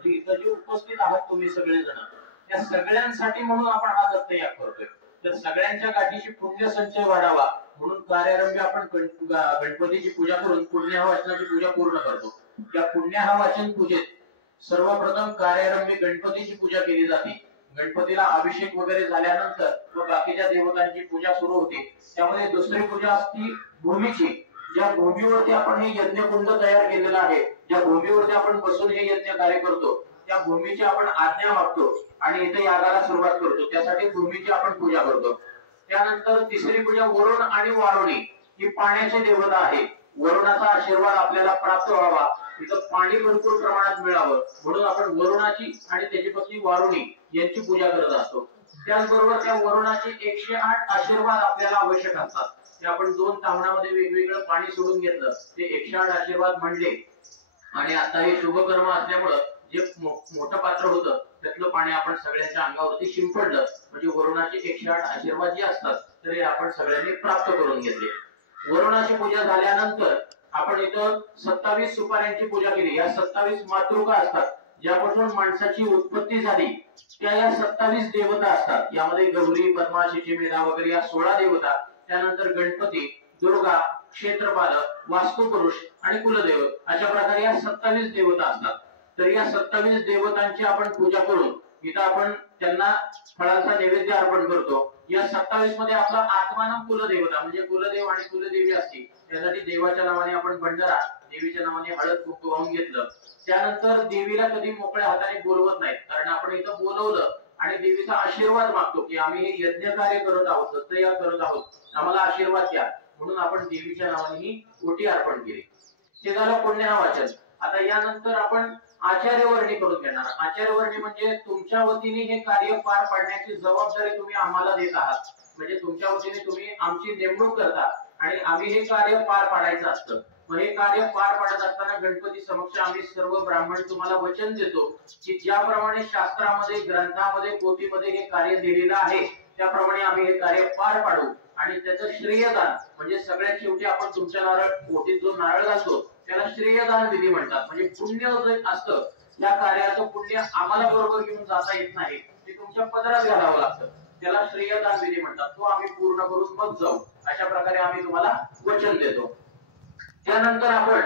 म्हणजे इथं जे उपस्थित आहात तुम्ही सगळेजण, त्या सगळ्यांसाठी म्हणून आपण हा दत्तयाग करतोय. तर सगळ्यांच्या गाठीशी पुण्य संचय वाढावा म्हणून कार्यारंभी आपण गणपतीची पूजा करून पुण्य वाचनाची पूजा पूर्ण करतो. त्या पुण्य वाचन पूजेत सर्वप्रथम कार्यारंभी गणपतीची पूजा केली जाते. गणपतीला अभिषेक वगैरे झाल्यानंतर व बाकीच्या देवतांची पूजा सुरू होते. त्यामध्ये दुसरी पूजा असती भूमीची. ज्या भूमीवरती आपण हे यज्ञकुंड तयार केलेला आहे, ज्या भूमीवरती आपण बसून हे यज्ञ कार्य करतो, त्या भूमीची आपण आज्ञा मागतो आणि इथे यागाला सुरुवात करतो. त्यासाठी भूमीची आपण पूजा करतो. त्यानंतर तिसरी पूजा वरुण आणि वारुणी, ही पाण्याची देवता आहे. वरुणाचा आशीर्वाद आपल्याला प्राप्त व्हावा, तिथं पाणी भरपूर प्रमाणात मिळावं म्हणून आपण वरुणाची आणि त्याची पत्नी वारुणी यांची पूजा करत असतो. त्याचबरोबर त्या वरुणाचे 108 आशीर्वाद आपल्याला आवश्यक असतात. ते आपण 2 तांबण्यामध्ये वेगवेगळं पाणी सोडून घेतलं, ते 108 आशीर्वाद म्हणले आणि आता हे शुभकर्म असल्यामुळं जे मोठं पात्र होतं त्यातलं पाणी आपण सगळ्यांच्या अंगावरती शिंपडलं, म्हणजे वरुणाचे 108 आशीर्वाद जे असतात तर हे आपण सगळ्यांनी प्राप्त करून घेतले. वरुणाची पूजा झाल्यानंतर आपण इथं 27 सुपाऱ्यांची पूजा केली. या 27 मातृका असतात, ज्यापासून माणसाची उत्पत्ती झाली त्या या 27 देवता असतात. यामध्ये गौरी, पद्मा, शिशिमेधा वगैरे या 16 देवता, त्यानंतर गणपती, दुर्गा, क्षेत्रपाल, वास्तुपुरुष आणि कुलदेव अशा प्रकारे या 27 देवता असतात. तर या 27 देवतांची आपण पूजा करून इथं आपण त्यांना फळाचा नैवेद्य अर्पण करतो. या 27 मध्ये आपला आत्मानम कुलदेवता म्हणजे कुलदेव आणि कुलदेवी असते, त्यासाठी देवाच्या नावाने आपण भंडारा, देवीच्या नावाने हळद कुंकू वाहून घेतलं. त्यानंतर देवीला कधी मोकळ्या हाताने बोलवत नाही, कारण आपण इथं बोलवलं आणि देवीचा आशीर्वाद मागतो की आम्ही हे यज्ञ कार्य करत आहोत, दत्तयाग करत आहोत, आम्हाला आशीर्वाद द्या म्हणून आपण देवीच्या नावाने ही ओटी अर्पण केली. ते झालं पुण्यवाचन. आता यानंतर आपण आचार्यवर्णी करून घेणार. आचार्यवर्णी म्हणजे तुमच्या वतीने हे कार्य पार पाडण्याची जबाबदारी तुम्ही आम्हाला देत आहात, म्हणजे तुमच्या वतीने तुम्ही आमची नेमणूक करता आणि आम्ही हे कार्य पार पाडायचं असतं. मग हे कार्य पार पाडत असताना गणपती समक्ष आम्ही सर्व ब्राह्मण तुम्हाला वचन देतो की ज्याप्रमाणे शास्त्रामध्ये, ग्रंथामध्ये, पोथीमध्ये हे कार्य दिलेलं आहे त्याप्रमाणे आम्ही हे कार्य पार पाडू आणि त्याचं श्रेयदान म्हणजे सगळ्यात शेवटी आपण तुमच्या पोथीत जो नारळ घालतो त्याला श्रेयदान विधी म्हणतात. म्हणजे पुण्य जे असतं त्या कार्याचं पुण्य आम्हाला बरोबर घेऊन जाता येत नाही, ते तुमच्या पदरात घालावं लागतं, त्याला श्रेयदान विधी म्हणतात. तो आम्ही पूर्ण करून मग जाऊ, अशा प्रकारे आम्ही तुम्हाला वचन देतो. त्यानंतर आपण